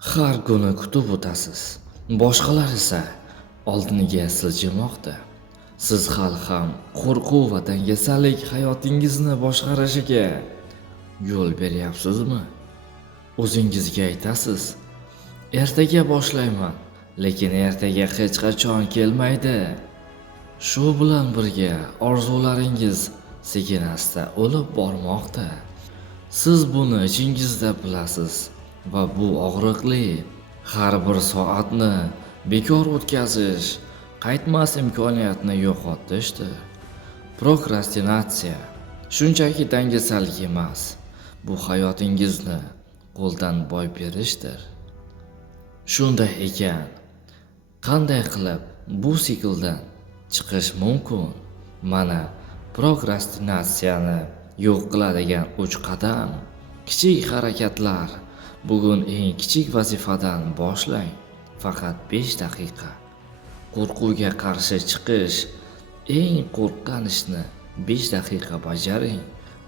Har kuni kutib o'tasiz. Boshqalar esa oldiniga siljimoqda. Siz hali ham qo'rquv va dangasalik hayotingizni boshqarishiga yo'l beryapsizmi? O'zingizga aytasiz: ertaga boshlayman, lekin ertaga hech qachon kelmaydi. Shu bilan birga orzularingiz sekin-asta o'lib bormoqda. Siz buni ichingizda bilasiz va bu og'riqli. Har bir soatni bekor o'tkazish qaytmas imkoniyatni yo'qotishdir. Prokrastinatsiya shunchaki dangasalik emas, bu hayotingizni qo'ldan boy berishdir. Shunday ekan, qanday qilib bu sikldan chiqish mumkin? Mana prokrastinatsiyani yo'q qiladigan 3 qadam. Kichik harakatlar. Bugun eng kichik vazifadan boshlang. Faqat 5 daqiqa. Qo'rquvga qarshi chiqish. Eng qo'rqqan ishni 5 daqiqa bajaring.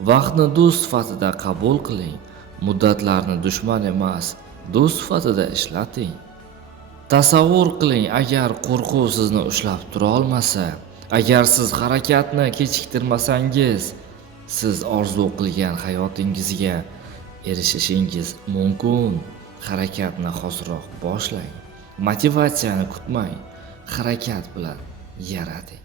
Vaqtni do'st sifatida qabul qiling. Muddatlarni dushman emas, do'st sifatida ishlating. Tasavvur qiling, agar qo'rquv sizni ushlab tura olmasa, agar siz harakatni kechiktirmasangiz, siz orzu qilgan hayotingizga erishishingiz mumkin. Harakatni hozirroq boshlang. Motivatsiyani kutmang, harakat bilan yarating.